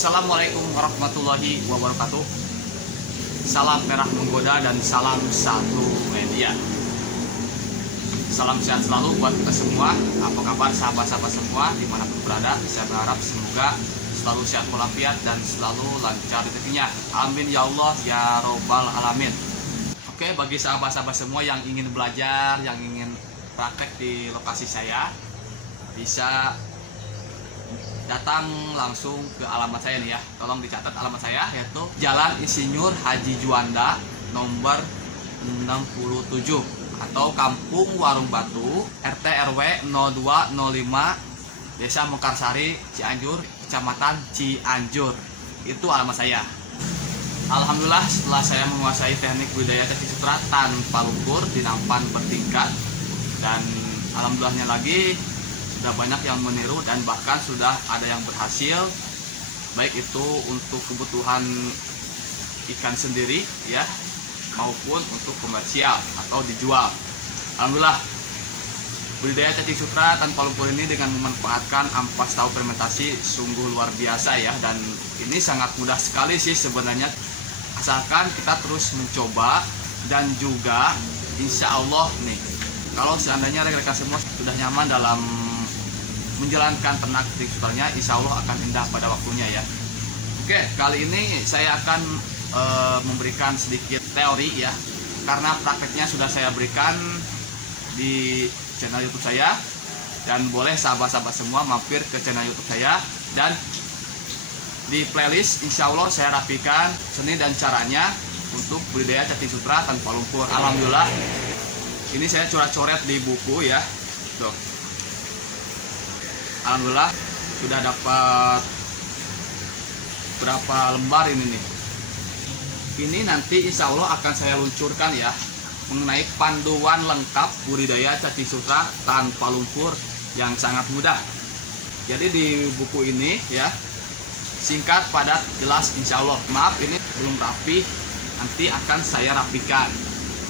Assalamualaikum warahmatullahi wabarakatuh. Salam merah menggoda dan salam satu media. Salam sehat selalu buat kita semua. Apa kabar sahabat-sahabat semua dimanapun berada? Saya berharap semoga selalu sehat walafiat dan selalu lancar rezekinya. Amin ya Allah ya robbal alamin. Oke, bagi sahabat-sahabat semua yang ingin belajar, yang ingin praktek di lokasi saya, bisa datang langsung ke alamat saya nih ya. Tolong dicatat alamat saya, yaitu Jalan Insinyur Haji Juanda nomor 67 atau Kampung Warung Batu, RT RW 0205, Desa Mekarsari, Cianjur, Kecamatan Cianjur. Itu alamat saya. Alhamdulillah, setelah saya menguasai teknik budidaya cacing sutra tanpa lumpur di nampan bertingkat, dan alhamdulillahnya lagi sudah banyak yang meniru dan bahkan sudah ada yang berhasil, baik itu untuk kebutuhan ikan sendiri ya, maupun untuk komersial atau dijual. Alhamdulillah, budidaya cacing sutra tanpa lumpur ini dengan memanfaatkan ampas tahu fermentasi sungguh luar biasa ya, dan ini sangat mudah sekali sih sebenarnya, asalkan kita terus mencoba. Dan juga insya Allah nih, kalau seandainya rekan-rekan semua sudah nyaman dalam menjalankan ternak cacing sutranya, insya Allah akan indah pada waktunya ya. Oke, kali ini saya akan memberikan sedikit teori ya, karena prakteknya sudah saya berikan di channel YouTube saya, dan boleh sahabat-sahabat semua mampir ke channel YouTube saya, dan di playlist insya Allah saya rapikan seni dan caranya untuk budidaya cacing sutra tanpa lumpur. Alhamdulillah, ini saya coret-coret di buku ya, tuh. Alhamdulillah sudah dapat berapa lembar ini nih. Ini nanti insya Allah akan saya luncurkan ya, mengenai panduan lengkap budidaya cacing sutra tanpa lumpur yang sangat mudah. Jadi di buku ini ya, singkat, padat, jelas insya Allah. Maaf ini belum rapi, nanti akan saya rapikan,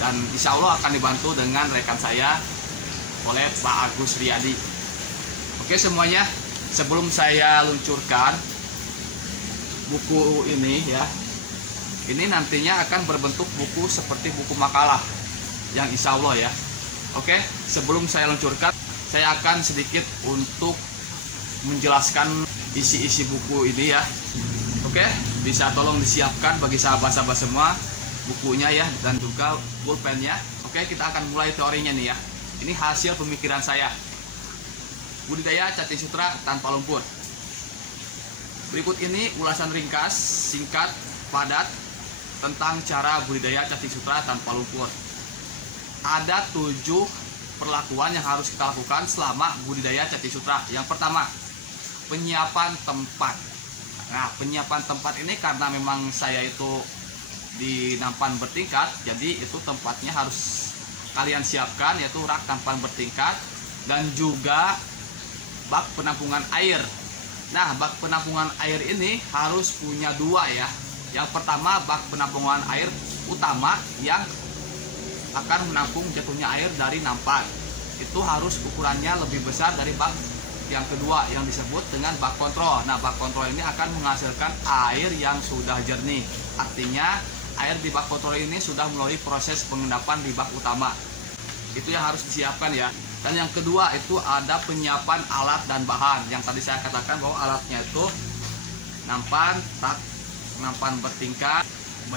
dan insya Allah akan dibantu dengan rekan saya oleh Pak Agus Riyadi. Oke semuanya, sebelum saya luncurkan buku ini ya, ini nantinya akan berbentuk buku seperti buku makalah yang insya Allah ya. Oke, sebelum saya luncurkan, saya akan sedikit untuk menjelaskan isi-isi buku ini ya. Oke, bisa tolong disiapkan bagi sahabat-sahabat semua bukunya ya, dan juga pulpennya. Oke, kita akan mulai teorinya nih ya. Ini hasil pemikiran saya, budidaya cacing sutra tanpa lumpur. Berikut ini ulasan ringkas, singkat, padat tentang cara budidaya cacing sutra tanpa lumpur. Ada 7 perlakuan yang harus kita lakukan selama budidaya cacing sutra. Yang pertama, penyiapan tempat. Nah, penyiapan tempat ini karena memang saya itu di nampan bertingkat, jadi itu tempatnya harus kalian siapkan, yaitu rak nampan bertingkat dan juga bak penampungan air. Nah, bak penampungan air ini harus punya 2 ya. Yang pertama, bak penampungan air utama yang akan menampung jatuhnya air dari nampan. Itu harus ukurannya lebih besar dari bak yang kedua yang disebut dengan bak kontrol. Nah, bak kontrol ini akan menghasilkan air yang sudah jernih. Artinya, air di bak kontrol ini sudah melalui proses pengendapan di bak utama. Itu yang harus disiapkan ya. Dan yang kedua itu ada penyiapan alat dan bahan. Yang tadi saya katakan bahwa alatnya itu nampan, rak nampan bertingkat,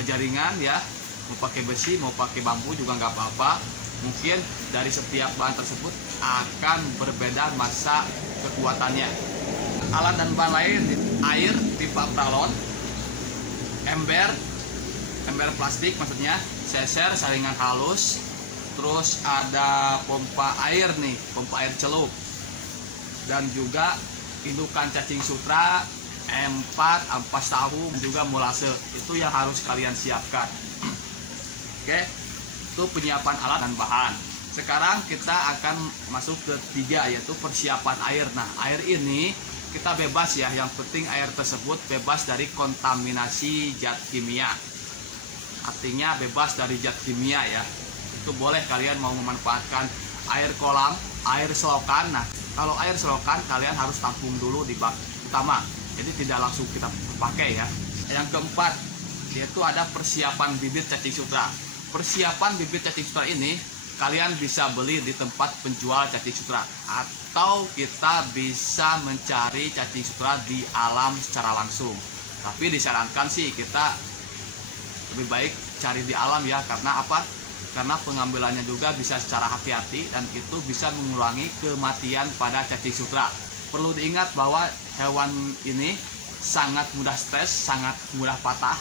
jaringan ya, mau pakai besi, mau pakai bambu juga nggak apa-apa. Mungkin dari setiap bahan tersebut akan berbeda masa kekuatannya. Alat dan bahan lain, air pipa pralon, ember plastik maksudnya, seser saringan halus. Terus ada pompa air nih, pompa air celup, dan juga indukan cacing sutra, M4, ampas tahu, juga molase. Itu yang harus kalian siapkan. Oke, itu penyiapan alat dan bahan. Sekarang kita akan masuk ke 3, yaitu persiapan air. Nah, air ini kita bebas ya, yang penting air tersebut bebas dari kontaminasi zat kimia. Artinya bebas dari zat kimia ya. Itu boleh kalian mau memanfaatkan air kolam, air selokan. Nah, kalau air selokan kalian harus tampung dulu di bak utama. jadi tidak langsung kita pakai ya. Yang keempat, yaitu ada persiapan bibit cacing sutra. Persiapan bibit cacing sutra ini kalian bisa beli di tempat penjual cacing sutra, atau kita bisa mencari cacing sutra di alam secara langsung. Tapi disarankan sih kita lebih baik cari di alam ya. Karena apa? Karena pengambilannya juga bisa secara hati-hati dan itu bisa mengurangi kematian pada cacing sutra. Perlu diingat bahwa hewan ini sangat mudah stres, sangat mudah patah,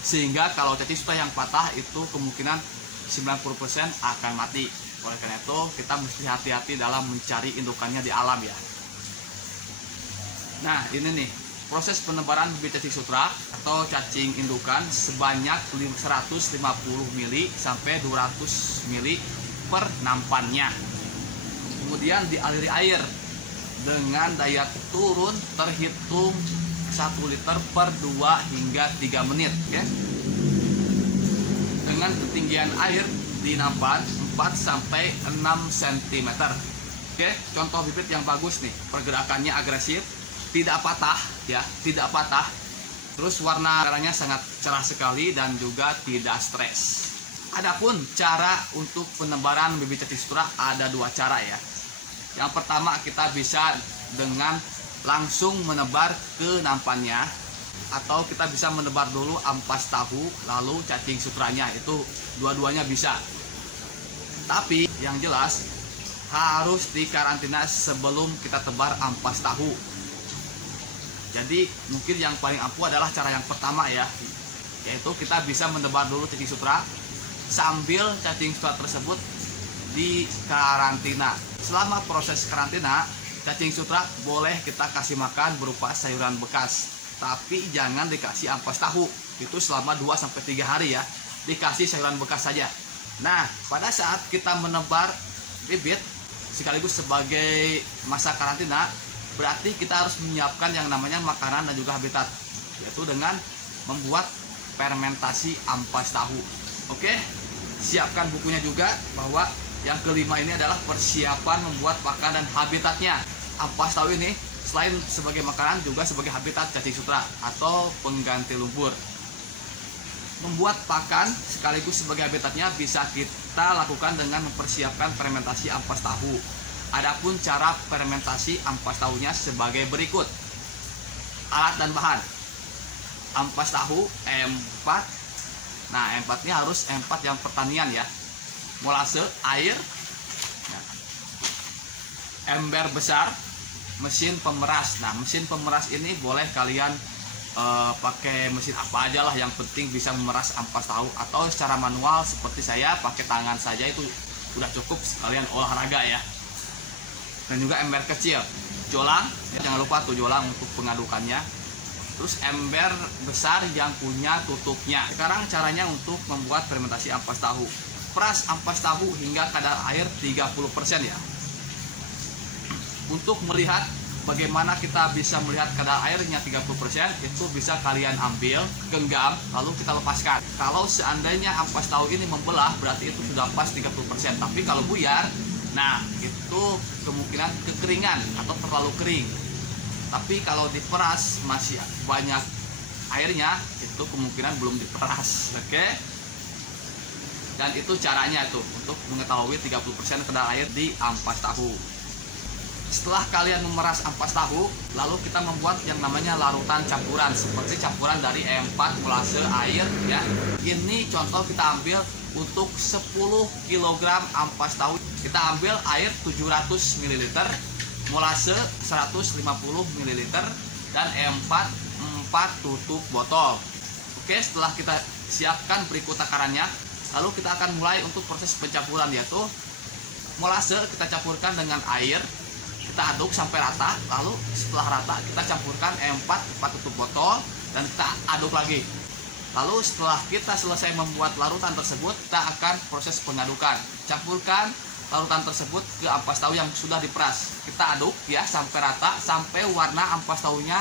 sehingga kalau cacing sutra yang patah itu kemungkinan 90% akan mati. Oleh karena itu kita mesti hati-hati dalam mencari indukannya di alam ya. Nah ini nih proses penebaran bibit cacing sutra atau cacing indukan sebanyak 150 ml sampai 200 ml per nampannya. Kemudian dialiri air dengan daya turun terhitung 1 liter per 2 hingga 3 menit ya. Dengan ketinggian air di nampan 4 sampai 6 cm. Oke, contoh bibit yang bagus nih, pergerakannya agresif, tidak patah ya, tidak patah. Terus warnanya sangat cerah sekali dan juga tidak stres. Adapun cara untuk penebaran bibit cacing sutra ada 2 cara ya. Yang pertama kita bisa dengan langsung menebar ke nampannya, atau kita bisa menebar dulu ampas tahu lalu cacing sutranya. Itu dua-duanya bisa. Tapi yang jelas harus dikarantina sebelum kita tebar ampas tahu. Jadi mungkin yang paling ampuh adalah cara yang pertama ya, yaitu kita bisa menebar dulu cacing sutra sambil cacing sutra tersebut dikarantina. Selama proses karantina, cacing sutra boleh kita kasih makan berupa sayuran bekas, tapi jangan dikasih ampas tahu. Itu selama 2-3 hari ya, dikasih sayuran bekas saja. Nah, pada saat kita menebar bibit sekaligus sebagai masa karantina, berarti kita harus menyiapkan yang namanya makanan dan juga habitat, yaitu dengan membuat fermentasi ampas tahu. Oke, siapkan bukunya juga, bahwa yang kelima ini adalah persiapan membuat pakan dan habitatnya. Ampas tahu ini selain sebagai makanan juga sebagai habitat cacing sutra atau pengganti lumpur. Membuat pakan sekaligus sebagai habitatnya bisa kita lakukan dengan mempersiapkan fermentasi ampas tahu. Adapun cara fermentasi ampas tahunya sebagai berikut. Alat dan bahan: ampas tahu empat. Nah, empatnya harus empat yang pertanian ya. Molase, air, ember besar, mesin pemeras. Nah, mesin pemeras ini boleh kalian pakai mesin apa aja lah, yang penting bisa memeras ampas tahu, atau secara manual seperti saya pakai tangan saja itu udah cukup sekalian olahraga ya. Dan juga ember kecil, jolang, jangan lupa tuh jolang untuk pengadukannya. Terus ember besar yang punya tutupnya. Sekarang caranya untuk membuat fermentasi ampas tahu. Peras ampas tahu hingga kadar air 30% ya. Untuk melihat bagaimana kita bisa melihat kadar airnya 30%, itu bisa kalian ambil, genggam, lalu kita lepaskan. Kalau seandainya ampas tahu ini membelah, berarti itu sudah pas 30%. Tapi kalau buyar, nah itu kemungkinan kekeringan atau terlalu kering. Tapi kalau diperas masih banyak airnya, itu kemungkinan belum diperas. Oke? Dan itu caranya tuh untuk mengetahui 30% kadar air di ampas tahu. Setelah kalian memeras ampas tahu, lalu kita membuat yang namanya larutan campuran, seperti campuran dari E4, molase, air ya. Ini contoh kita ambil untuk 10 kg ampas tahu. Kita ambil air 700 ml, molase 150 ml, dan E4 4 tutup botol. Oke, setelah kita siapkan berikut takarannya, lalu kita akan mulai untuk proses pencampuran, yaitu molase kita campurkan dengan air, kita aduk sampai rata. Lalu setelah rata kita campurkan E4 4 tutup botol dan kita aduk lagi. Lalu setelah kita selesai membuat larutan tersebut, kita akan proses pengadukan. Campurkan larutan tersebut ke ampas tahu yang sudah diperas. Kita aduk ya sampai rata, sampai warna ampas tahunya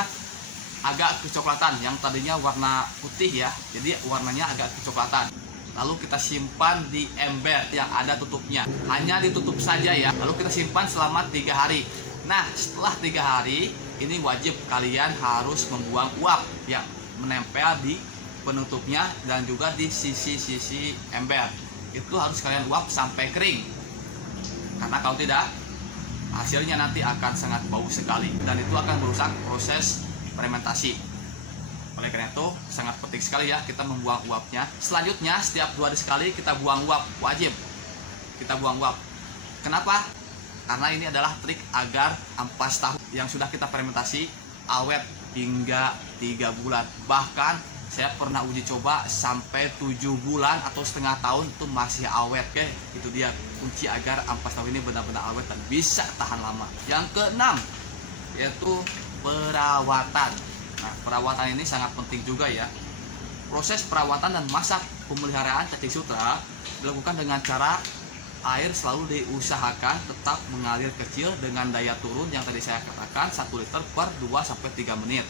agak kecoklatan. Yang tadinya warna putih ya, jadi warnanya agak kecoklatan. Lalu kita simpan di ember yang ada tutupnya. Hanya ditutup saja ya. Lalu kita simpan selama 3 hari. Nah, setelah 3 hari ini wajib kalian harus membuang uap yang menempel di penutupnya dan juga di sisi-sisi ember. Itu harus kalian uap sampai kering, karena kalau tidak hasilnya nanti akan sangat bau sekali dan itu akan merusak proses fermentasi. Oleh karena itu sangat penting sekali ya kita membuang uapnya. Selanjutnya setiap 2 hari sekali kita buang uap, wajib kita buang uap. Kenapa? Karena ini adalah trik agar ampas tahu yang sudah kita fermentasi awet hingga 3 bulan. Bahkan saya pernah uji coba sampai 7 bulan atau setengah tahun itu masih awet. Oke, itu dia kunci agar ampas tahu ini benar-benar awet dan bisa tahan lama. Yang keenam yaitu perawatan. Nah, perawatan ini sangat penting juga ya. Proses perawatan dan masak pemeliharaan cacing sutra dilakukan dengan cara air selalu diusahakan tetap mengalir kecil dengan daya turun yang tadi saya katakan 1 liter per 2-3 menit.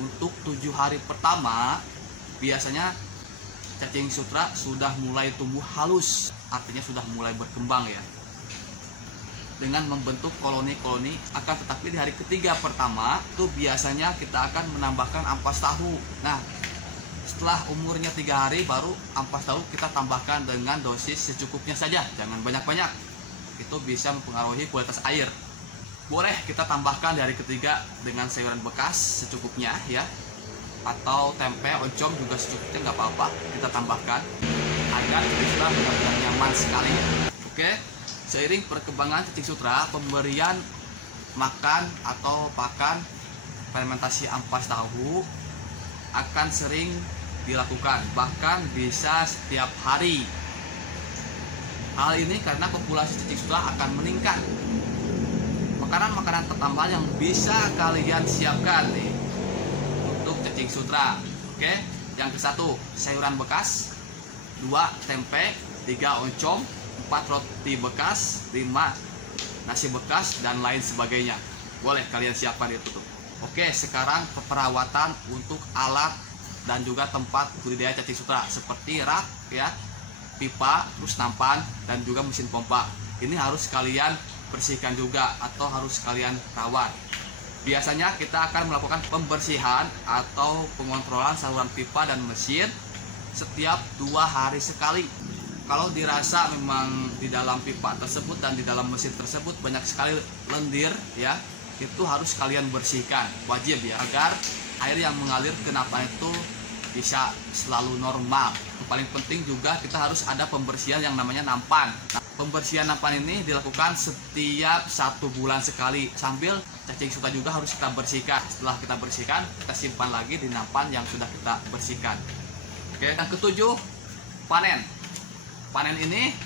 Untuk 7 hari pertama biasanya cacing sutra sudah mulai tumbuh halus, artinya sudah mulai berkembang ya, dengan membentuk koloni-koloni. Akan tetapi di hari ketiga pertama itu biasanya kita akan menambahkan ampas tahu. Nah, setelah umurnya 3 hari baru ampas tahu kita tambahkan dengan dosis secukupnya saja, jangan banyak-banyak. Itu bisa mempengaruhi kualitas air. Boleh kita tambahkan di hari ketiga dengan sayuran bekas secukupnya ya, atau tempe, oncom juga secukupnya, nggak apa-apa kita tambahkan agar cacing sutra benar-benar nyaman sekali. Oke, seiring perkembangan cacing sutra, pemberian makan atau pakan fermentasi ampas tahu akan sering dilakukan, bahkan bisa setiap hari. Hal ini karena populasi cacing sutra akan meningkat. Makanan-makanan pertambahan yang bisa kalian siapkan nih untuk cacing sutra. Oke, yang ke-1 sayuran bekas, 2 tempe, 3 oncom, 4 roti bekas, 5 nasi bekas dan lain sebagainya. Boleh kalian siapkan itu tuh. Oke, sekarang perawatan untuk alat dan juga tempat budidaya cacing sutra seperti rak ya, pipa, terus nampan dan juga mesin pompa. Ini harus kalian bersihkan juga atau harus kalian rawat. Biasanya kita akan melakukan pembersihan atau pengontrolan saluran pipa dan mesin setiap 2 hari sekali. Kalau dirasa memang di dalam pipa tersebut dan di dalam mesin tersebut banyak sekali lendir ya, itu harus kalian bersihkan, wajib ya, agar air yang mengalir ke nampan itu bisa selalu normal. Yang paling penting juga kita harus ada pembersihan yang namanya nampan. Nah, pembersihan nampan ini dilakukan setiap 1 bulan sekali, sambil cacing sutra juga harus kita bersihkan. Setelah kita bersihkan, kita simpan lagi di nampan yang sudah kita bersihkan. Oke, yang ke-7 panen. Panen ini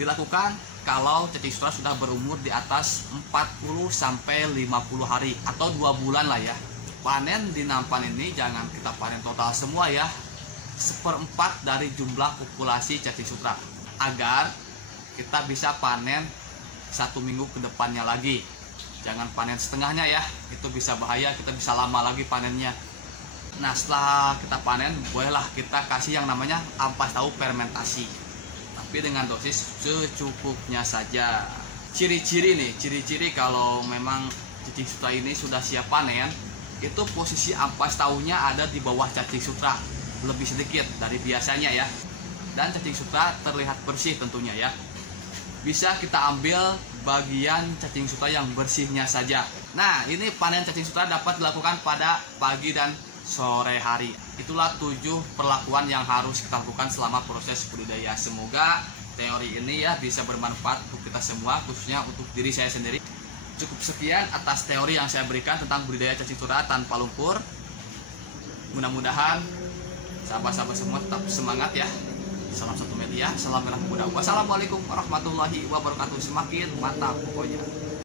dilakukan kalau cacing sutra sudah berumur di atas 40-50 hari atau 2 bulan lah ya. Panen di nampan ini jangan kita panen total semua ya, 1/4 dari jumlah populasi cacing sutra, agar kita bisa panen 1 minggu ke depannya lagi. Jangan panen setengahnya ya, itu bisa bahaya, kita bisa lama lagi panennya. Nah, setelah kita panen bolehlah kita kasih yang namanya ampas tahu fermentasi, tapi dengan dosis secukupnya saja. Ciri-ciri nih, ciri-ciri kalau memang cacing sutra ini sudah siap panen, itu posisi ampas tahunya ada di bawah cacing sutra, lebih sedikit dari biasanya ya, dan cacing sutra terlihat bersih tentunya ya. Bisa kita ambil bagian cacing sutra yang bersihnya saja. Nah, ini panen cacing sutra dapat dilakukan pada pagi dan sore hari. Itulah 7 perlakuan yang harus kita lakukan selama proses budidaya. Semoga teori ini ya bisa bermanfaat untuk kita semua, khususnya untuk diri saya sendiri. Cukup sekian atas teori yang saya berikan tentang budidaya cacing sutra tanpa lumpur. Mudah-mudahan sahabat-sahabat semua tetap semangat ya. Salam satu media, salam merah muda. Wassalamualaikum warahmatullahi wabarakatuh. Semakin mantap pokoknya.